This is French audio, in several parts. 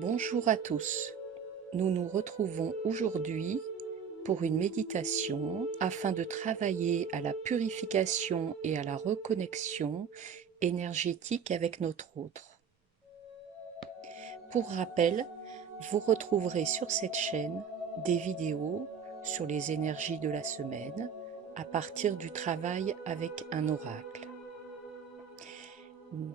Bonjour à tous, nous nous retrouvons aujourd'hui pour une méditation afin de travailler à la purification et à la reconnexion énergétique avec notre autre. Pour rappel, vous retrouverez sur cette chaîne des vidéos sur les énergies de la semaine à partir du travail avec un oracle.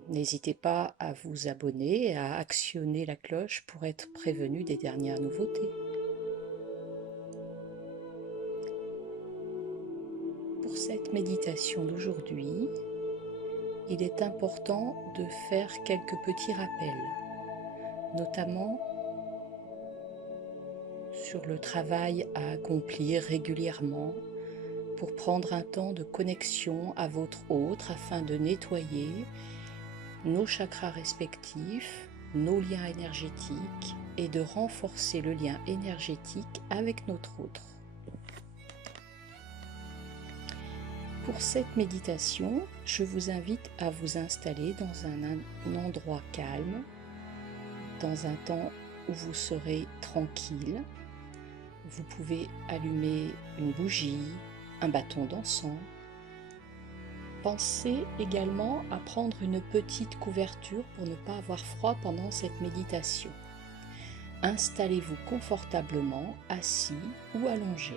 N'hésitez pas à vous abonner et à actionner la cloche pour être prévenu des dernières nouveautés. Pour cette méditation d'aujourd'hui, il est important de faire quelques petits rappels, notamment sur le travail à accomplir régulièrement pour prendre un temps de connexion à votre autre afin de nettoyer nos chakras respectifs, nos liens énergétiques et de renforcer le lien énergétique avec notre autre. Pour cette méditation, je vous invite à vous installer dans un endroit calme, dans un temps où vous serez tranquille. Vous pouvez allumer une bougie, un bâton d'encens. Pensez également à prendre une petite couverture pour ne pas avoir froid pendant cette méditation. Installez-vous confortablement, assis ou allongé.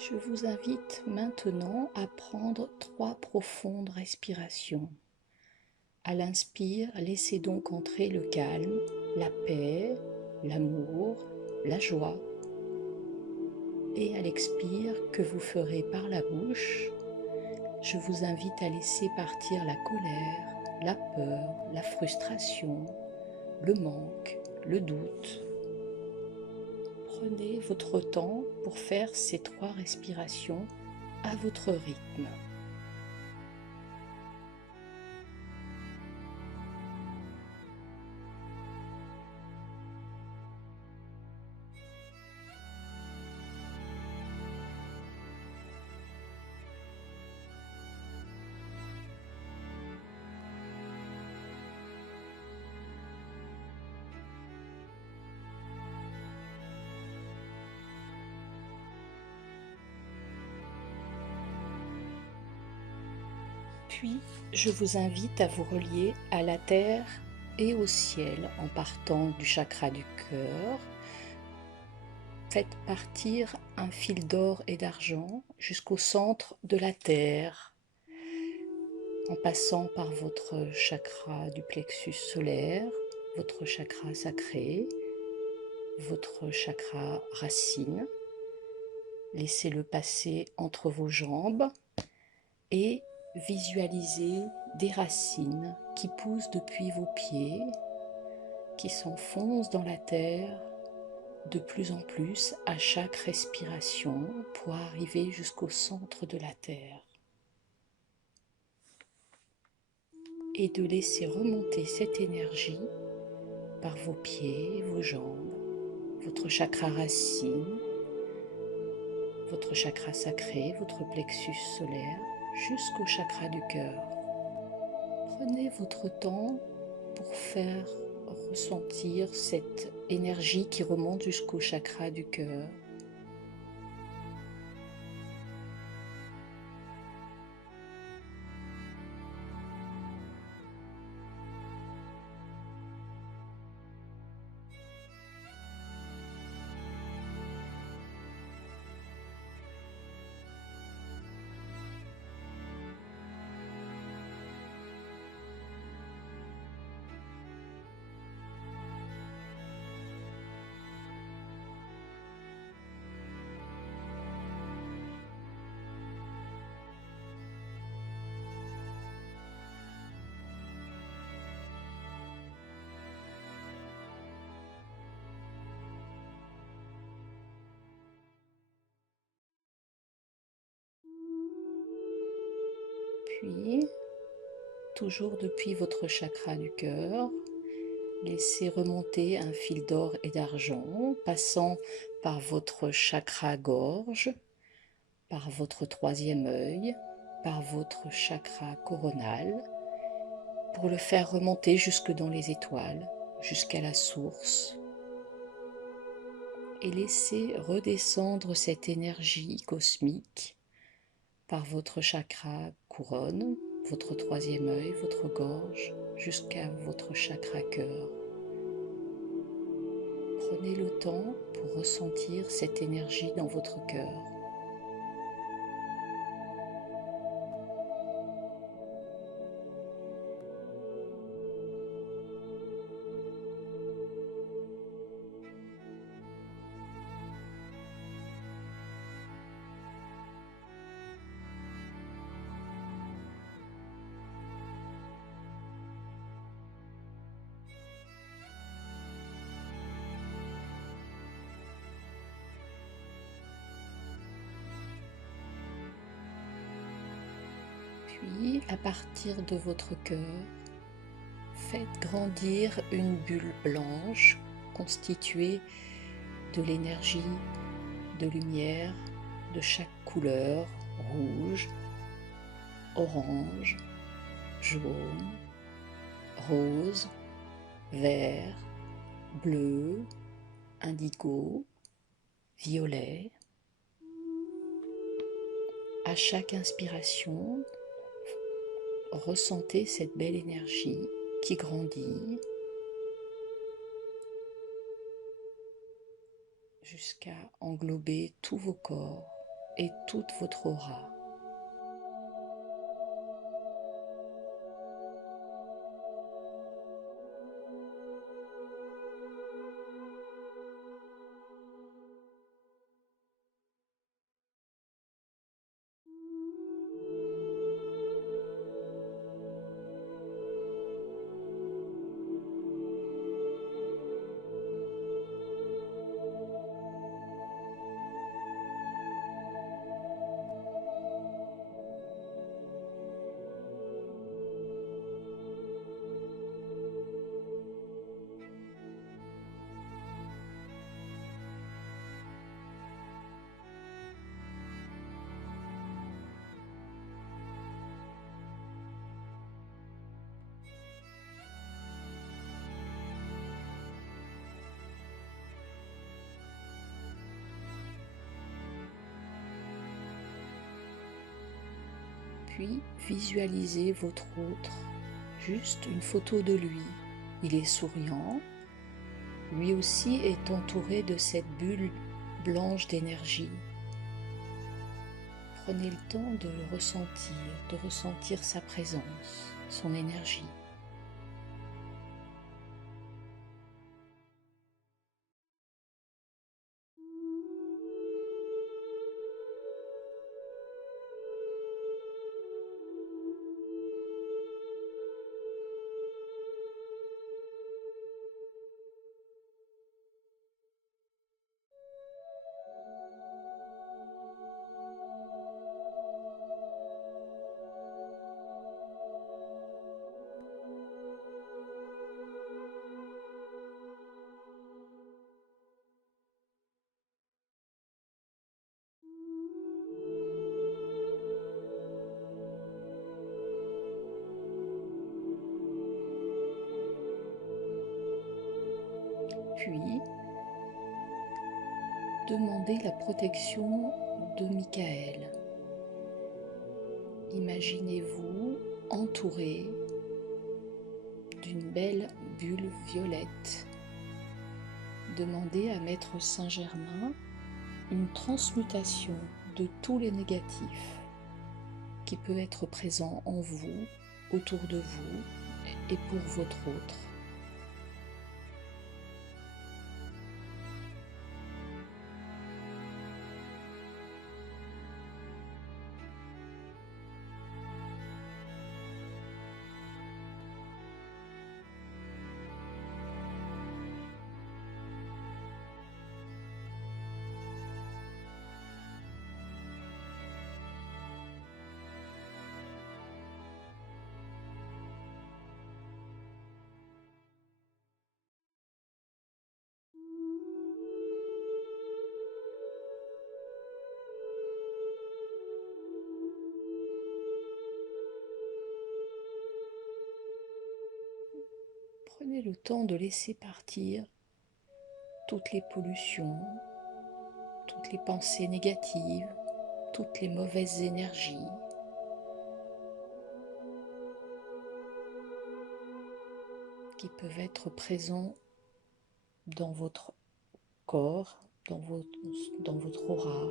Je vous invite maintenant à prendre 3 profondes respirations. À l'inspire, laissez donc entrer le calme, la paix, l'amour, la joie. Et à l'expire, que vous ferez par la bouche, je vous invite à laisser partir la colère, la peur, la frustration, le manque, le doute. Prenez votre temps pour faire ces 3 respirations à votre rythme. Puis, je vous invite à vous relier à la terre et au ciel en partant du chakra du cœur. Faites partir un fil d'or et d'argent jusqu'au centre de la terre, en passant par votre chakra du plexus solaire, votre chakra sacré, votre chakra racine. Laissez-le passer entre vos jambes et visualisez des racines qui poussent depuis vos pieds, qui s'enfoncent dans la terre de plus en plus à chaque respiration pour arriver jusqu'au centre de la terre. Et de laisser remonter cette énergie par vos pieds, vos jambes, votre chakra racine, votre chakra sacré, votre plexus solaire, jusqu'au chakra du cœur. Prenez votre temps pour faire ressentir cette énergie qui remonte jusqu'au chakra du cœur. Puis, toujours depuis votre chakra du cœur, laissez remonter un fil d'or et d'argent, passant par votre chakra gorge, par votre troisième œil, par votre chakra coronal, pour le faire remonter jusque dans les étoiles, jusqu'à la source, et laissez redescendre cette énergie cosmique par votre chakra couronne, votre troisième œil, votre gorge, jusqu'à votre chakra cœur. Prenez le temps pour ressentir cette énergie dans votre cœur. Puis, à partir de votre cœur, faites grandir une bulle blanche constituée de l'énergie de lumière de chaque couleur: rouge, orange, jaune, rose, vert, bleu, indigo, violet. À chaque inspiration, ressentez cette belle énergie qui grandit jusqu'à englober tous vos corps et toute votre aura. Puis visualisez votre autre, juste une photo de lui. Il est souriant, lui aussi est entouré de cette bulle blanche d'énergie. Prenez le temps de le de ressentir sa présence, son énergie. Puis, demandez la protection de Michael. Imaginez-vous entouré d'une belle bulle violette. Demandez à Maître Saint-Germain une transmutation de tous les négatifs qui peut être présent en vous, autour de vous et pour votre autre. Prenez le temps de laisser partir toutes les pollutions, toutes les pensées négatives, toutes les mauvaises énergies. Qui peuvent être présents dans votre corps, dans votre aura.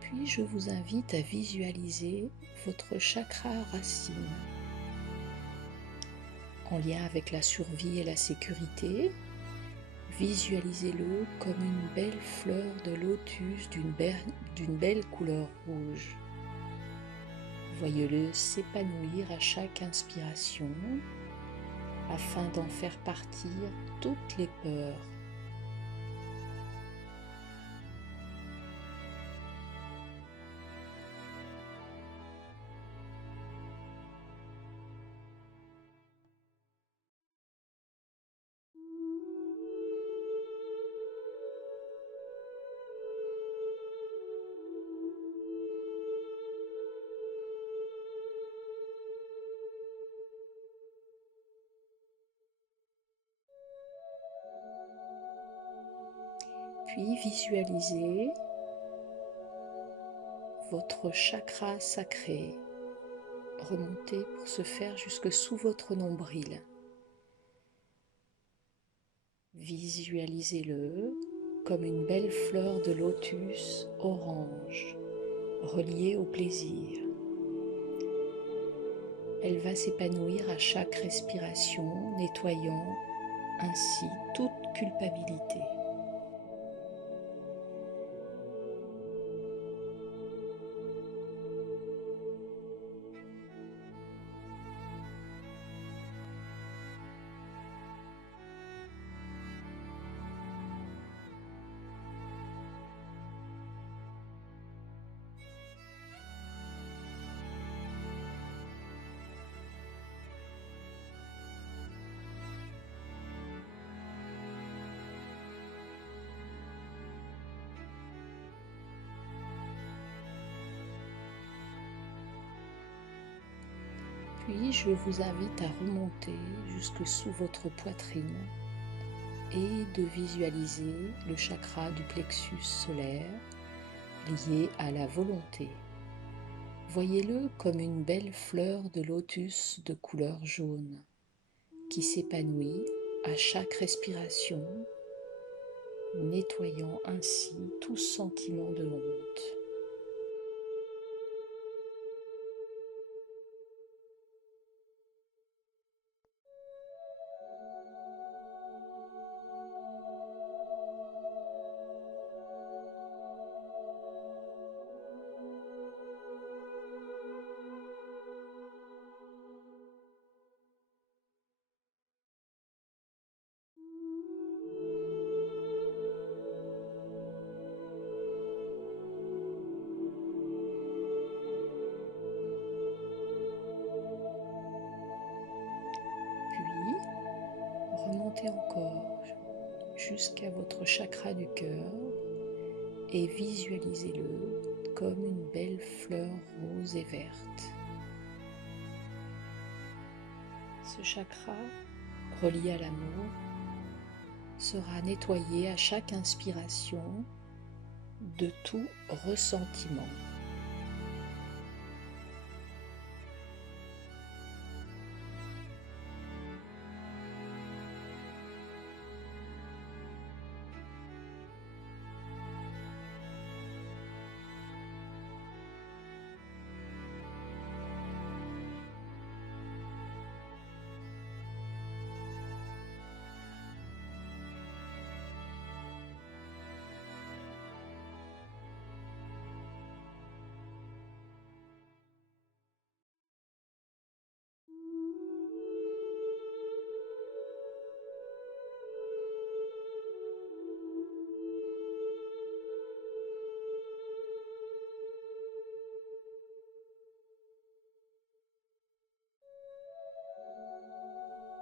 Puis je vous invite à visualiser votre chakra racine en lien avec la survie et la sécurité. Visualisez-le comme une belle fleur de lotus d'une belle couleur rouge. Voyez-le s'épanouir à chaque inspiration afin d'en faire partir toutes les peurs. Puis visualisez votre chakra sacré remonter pour se faire jusque sous votre nombril. Visualisez-le comme une belle fleur de lotus orange reliée au plaisir. Elle va s'épanouir à chaque respiration, nettoyant ainsi toute culpabilité. Puis je vous invite à remonter jusque sous votre poitrine et de visualiser le chakra du plexus solaire lié à la volonté. Voyez-le comme une belle fleur de lotus de couleur jaune qui s'épanouit à chaque respiration, nettoyant ainsi tout sentiment de honte. Puis, remontez encore jusqu'à votre chakra du cœur et visualisez-le comme une belle fleur rose et verte. Ce chakra, relié à l'amour, sera nettoyé à chaque inspiration de tout ressentiment.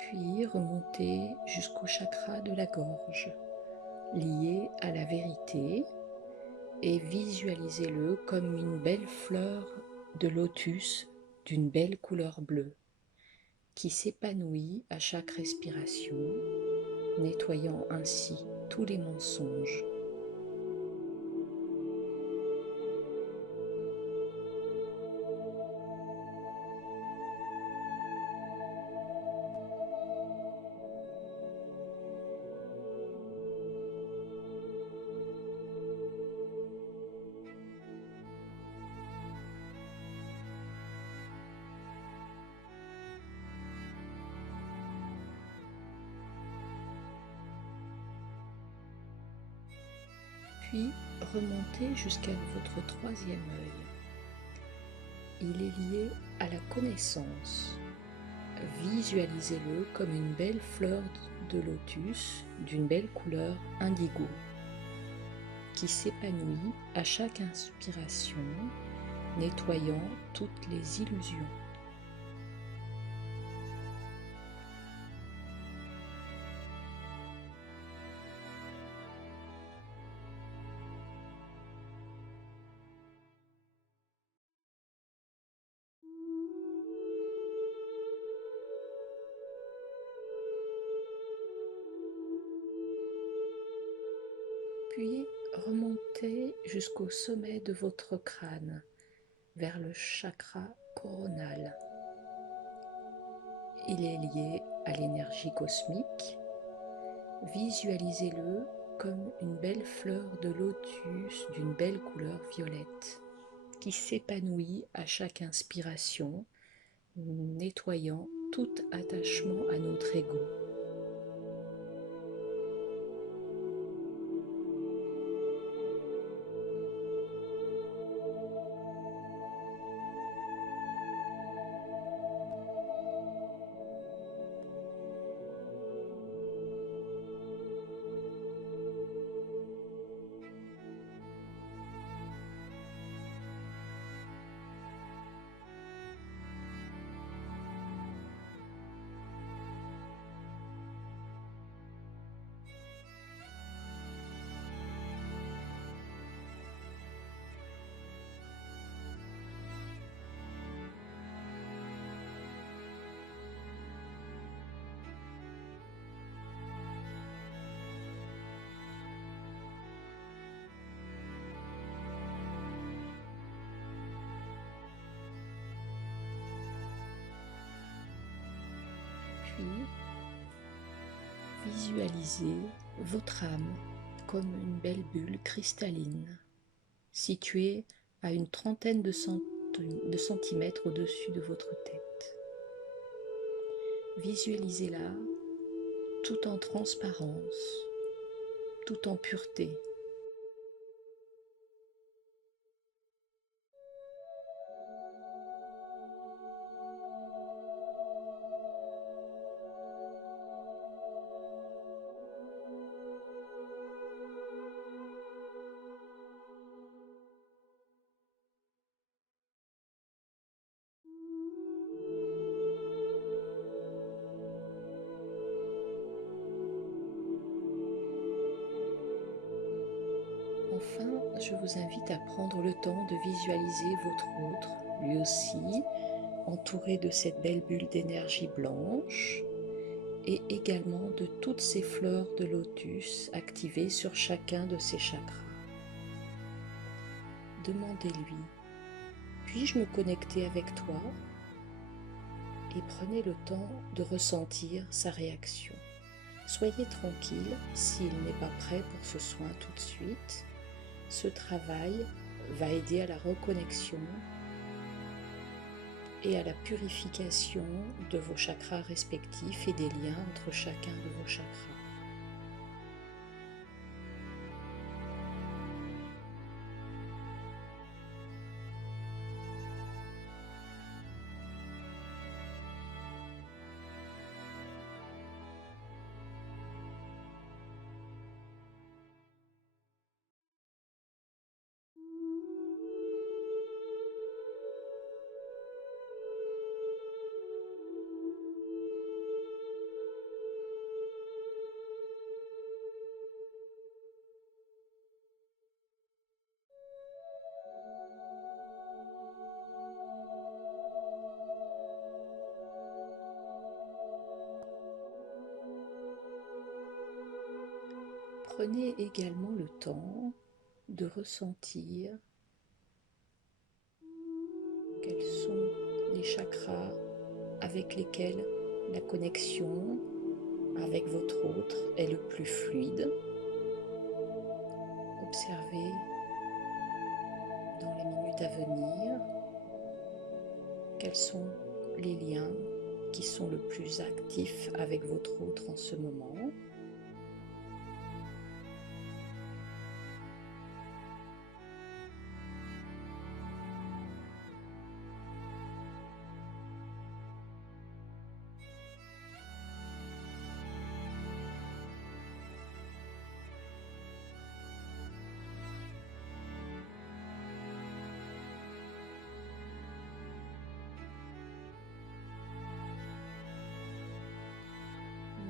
Puis remontez jusqu'au chakra de la gorge, lié à la vérité, et visualisez-le comme une belle fleur de lotus d'une belle couleur bleue qui s'épanouit à chaque respiration, nettoyant ainsi tous les mensonges. Puis remontez jusqu'à votre troisième œil. Il est lié à la connaissance. Visualisez-le comme une belle fleur de lotus d'une belle couleur indigo qui s'épanouit à chaque inspiration, nettoyant toutes les illusions. Puis remontez jusqu'au sommet de votre crâne, vers le chakra coronal. Il est lié à l'énergie cosmique. Visualisez-le comme une belle fleur de lotus d'une belle couleur violette qui s'épanouit à chaque inspiration, nettoyant tout attachement à notre ego. Puis, visualisez votre âme comme une belle bulle cristalline, située à une trentaine de centimètres au-dessus de votre tête. Visualisez-la tout en transparence, tout en pureté. Enfin, je vous invite à prendre le temps de visualiser votre autre, lui aussi, entouré de cette belle bulle d'énergie blanche et également de toutes ces fleurs de lotus activées sur chacun de ses chakras. Demandez-lui, puis-je me connecter avec toi? Et prenez le temps de ressentir sa réaction. Soyez tranquille s'il n'est pas prêt pour ce soin tout de suite. Ce travail va aider à la reconnexion et à la purification de vos chakras respectifs et des liens entre chacun de vos chakras. Prenez également le temps de ressentir quels sont les chakras avec lesquels la connexion avec votre autre est le plus fluide. Observez dans les minutes à venir quels sont les liens qui sont le plus actifs avec votre autre en ce moment.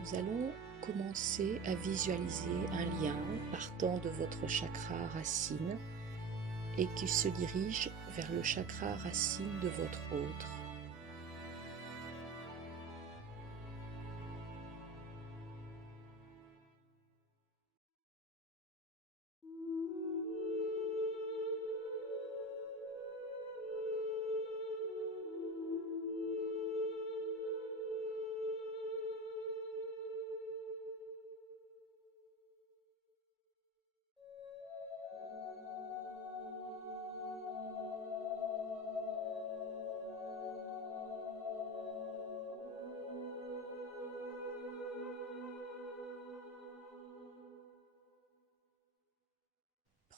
Nous allons commencer à visualiser un lien partant de votre chakra racine et qui se dirige vers le chakra racine de votre autre.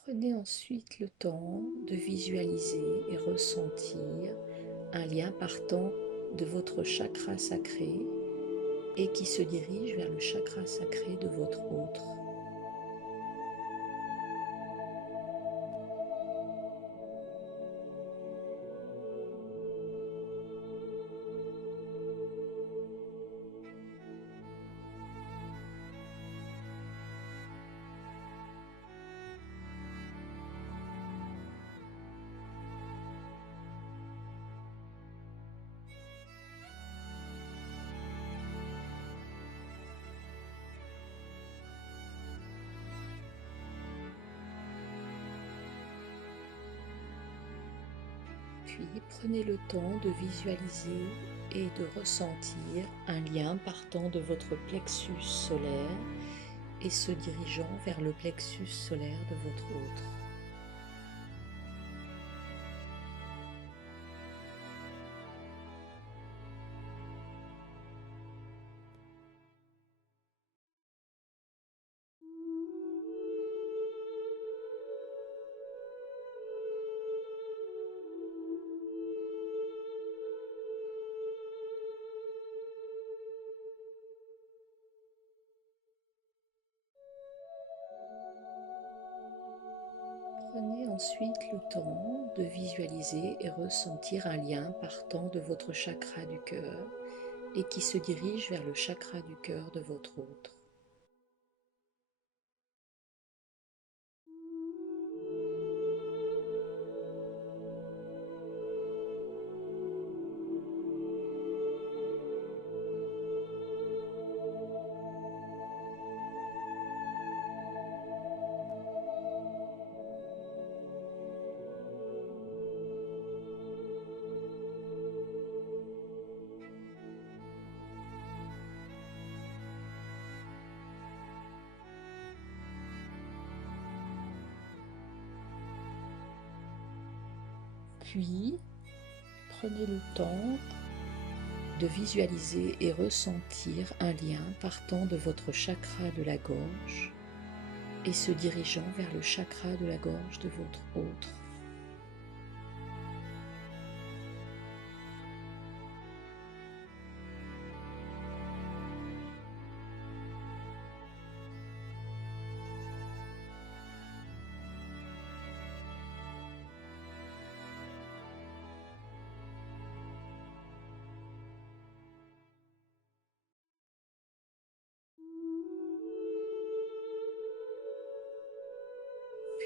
Prenez ensuite le temps de visualiser et ressentir un lien partant de votre chakra sacré et qui se dirige vers le chakra sacré de votre autre. Puis prenez le temps de visualiser et de ressentir un lien partant de votre plexus solaire et se dirigeant vers le plexus solaire de votre autre. Prenez ensuite le temps de visualiser et ressentir un lien partant de votre chakra du cœur et qui se dirige vers le chakra du cœur de votre autre. Puis, prenez le temps de visualiser et ressentir un lien partant de votre chakra de la gorge et se dirigeant vers le chakra de la gorge de votre autre.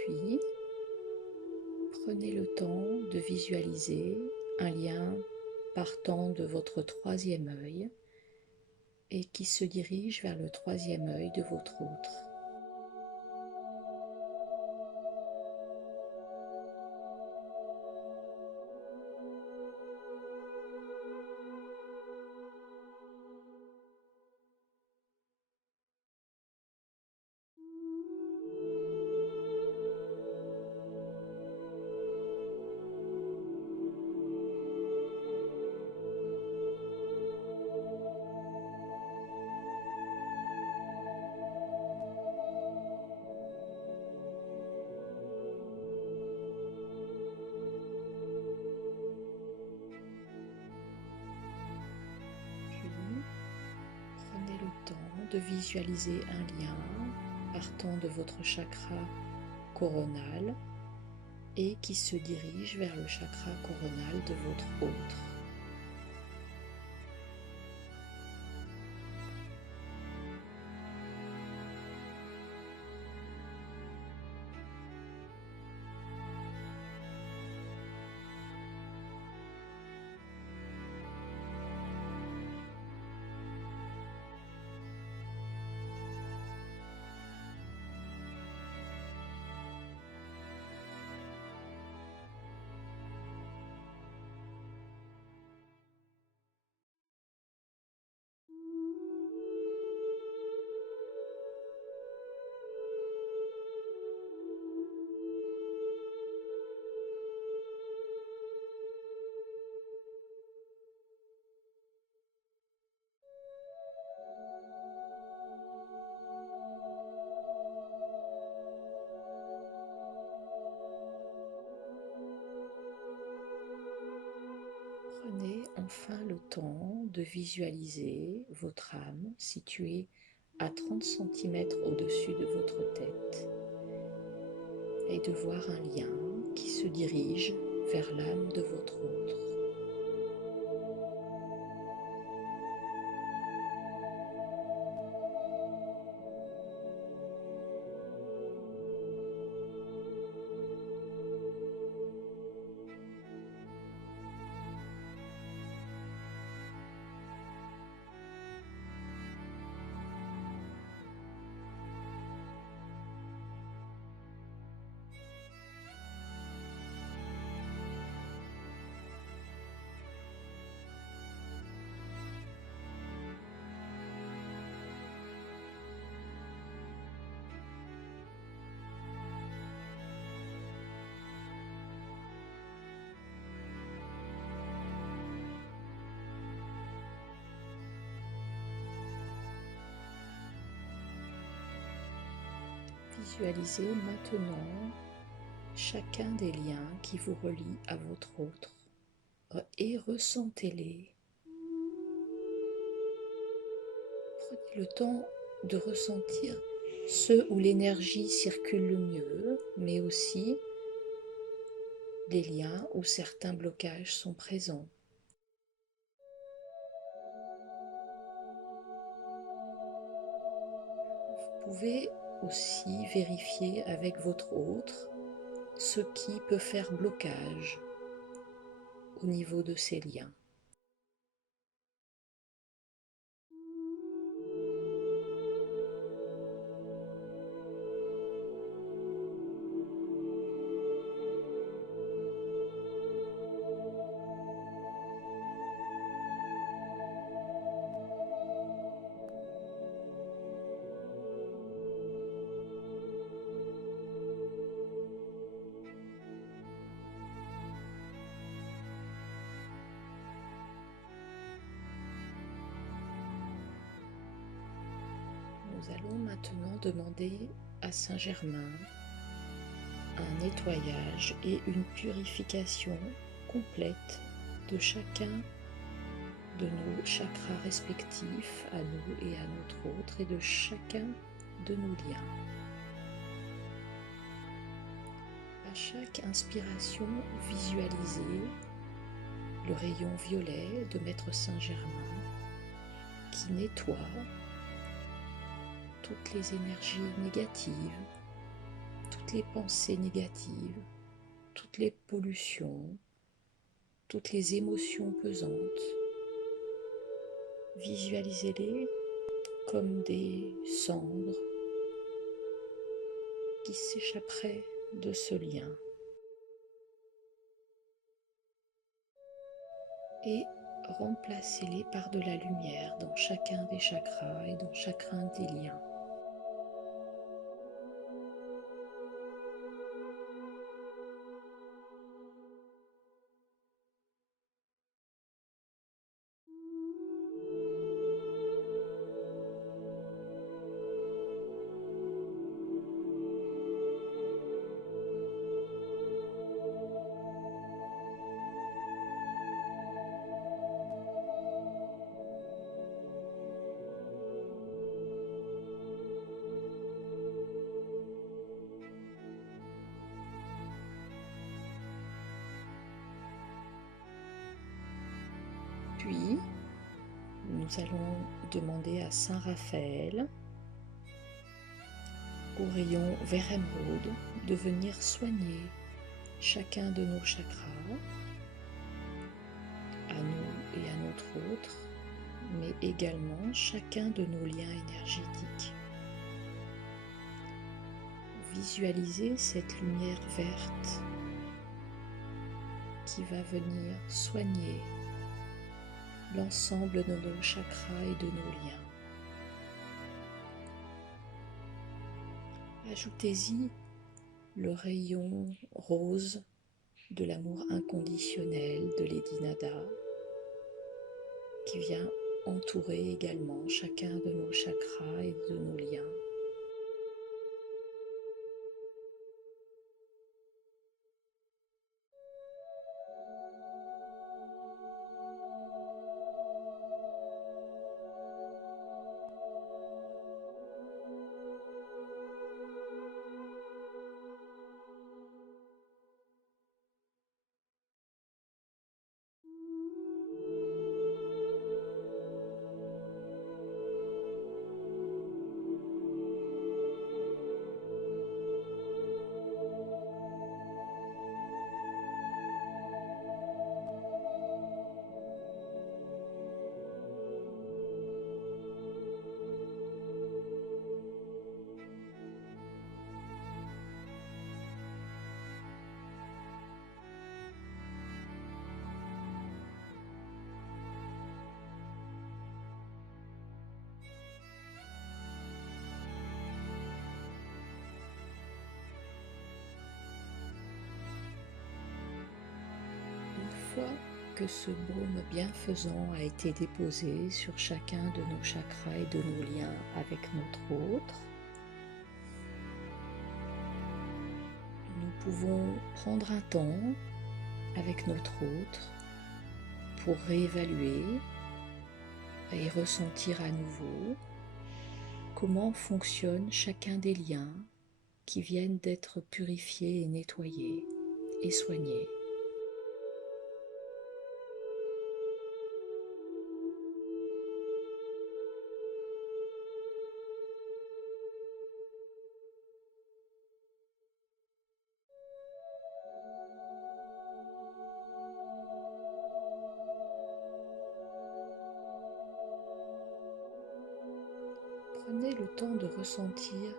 Puis, prenez le temps de visualiser un lien partant de votre troisième œil et qui se dirige vers le troisième œil de votre autre. de visualiser un lien partant de votre chakra coronal et qui se dirige vers le chakra coronal de votre autre. Prenez enfin le temps de visualiser votre âme située à 30 cm au-dessus de votre tête et de voir un lien qui se dirige vers l'âme de votre autre. Visualisez maintenant chacun des liens qui vous relient à votre autre et ressentez-les. Prenez le temps de ressentir ceux où l'énergie circule le mieux, mais aussi des liens où certains blocages sont présents. Vous pouvez aussi vérifier avec votre autre ce qui peut faire blocage au niveau de ces liens. Nous allons maintenant demander à Saint-Germain un nettoyage et une purification complète de chacun de nos chakras respectifs, à nous et à notre autre, et de chacun de nos liens. À chaque inspiration, visualisez le rayon violet de Maître Saint-Germain qui nettoie toutes les énergies négatives, toutes les pensées négatives, toutes les pollutions, toutes les émotions pesantes. Visualisez-les comme des cendres qui s'échapperaient de ce lien. Et remplacez-les par de la lumière dans chacun des chakras et dans chacun des liens. Puis, nous allons demander à Saint Raphaël, au rayon vert émeraude, de venir soigner chacun de nos chakras, à nous et à notre autre, mais également chacun de nos liens énergétiques. Visualisez cette lumière verte qui va venir soigner l'ensemble de nos chakras et de nos liens. Ajoutez-y le rayon rose de l'amour inconditionnel de Lady Nada qui vient entourer également chacun de nos chakras et de nos liens. Une fois que ce baume bienfaisant a été déposé sur chacun de nos chakras et de nos liens avec notre autre, nous pouvons prendre un temps avec notre autre pour réévaluer et ressentir à nouveau comment fonctionne chacun des liens qui viennent d'être purifiés et nettoyés et soignés. Prenez le temps de ressentir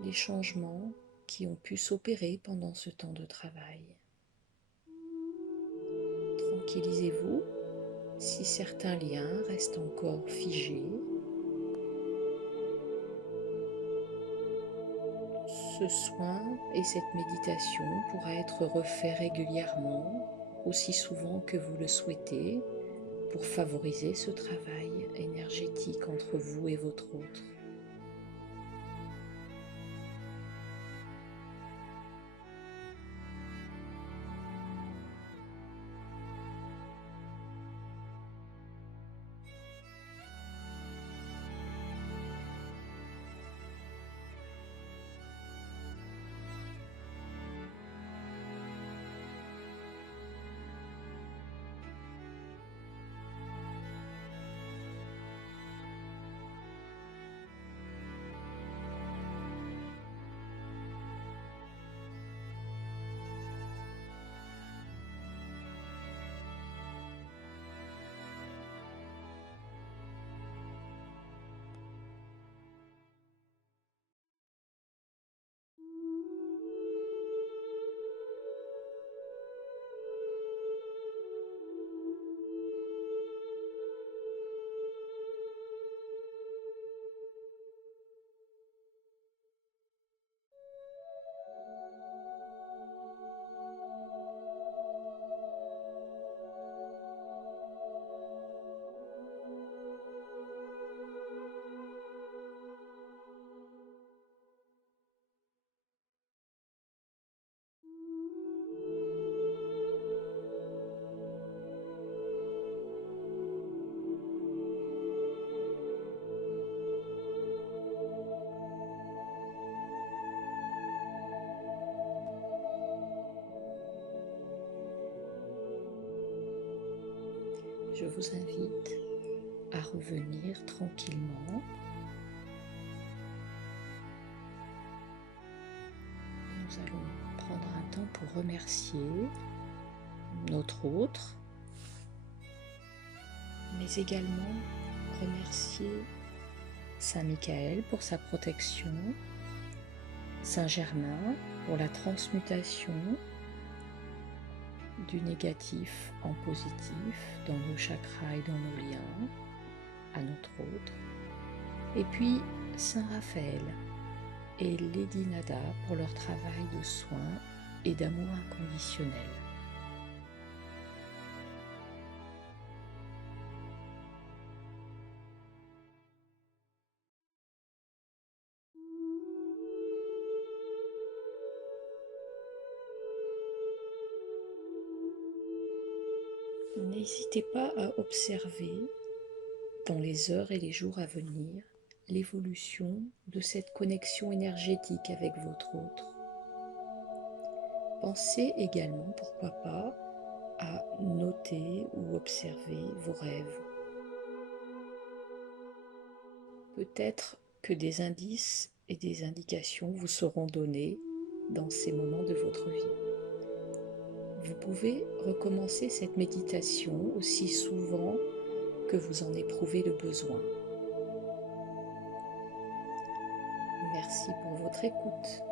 les changements qui ont pu s'opérer pendant ce temps de travail. Tranquillisez-vous si certains liens restent encore figés. Ce soin et cette méditation pourra être refait régulièrement, aussi souvent que vous le souhaitez, pour favoriser ce travail énergétique entre vous et votre autre. je vous invite à revenir tranquillement. Nous allons prendre un temps pour remercier notre autre, mais également remercier Saint Michael pour sa protection, Saint Germain pour la transmutation du négatif en positif dans nos chakras et dans nos liens, à notre autre, et puis Saint Raphaël et Lady Nada pour leur travail de soin et d'amour inconditionnel. N'hésitez pas à observer dans les heures et les jours à venir l'évolution de cette connexion énergétique avec votre autre. Pensez également, pourquoi pas, à noter ou observer vos rêves. Peut-être que des indices et des indications vous seront donnés dans ces moments de votre vie. Vous pouvez recommencer cette méditation aussi souvent que vous en éprouvez le besoin. Merci pour votre écoute.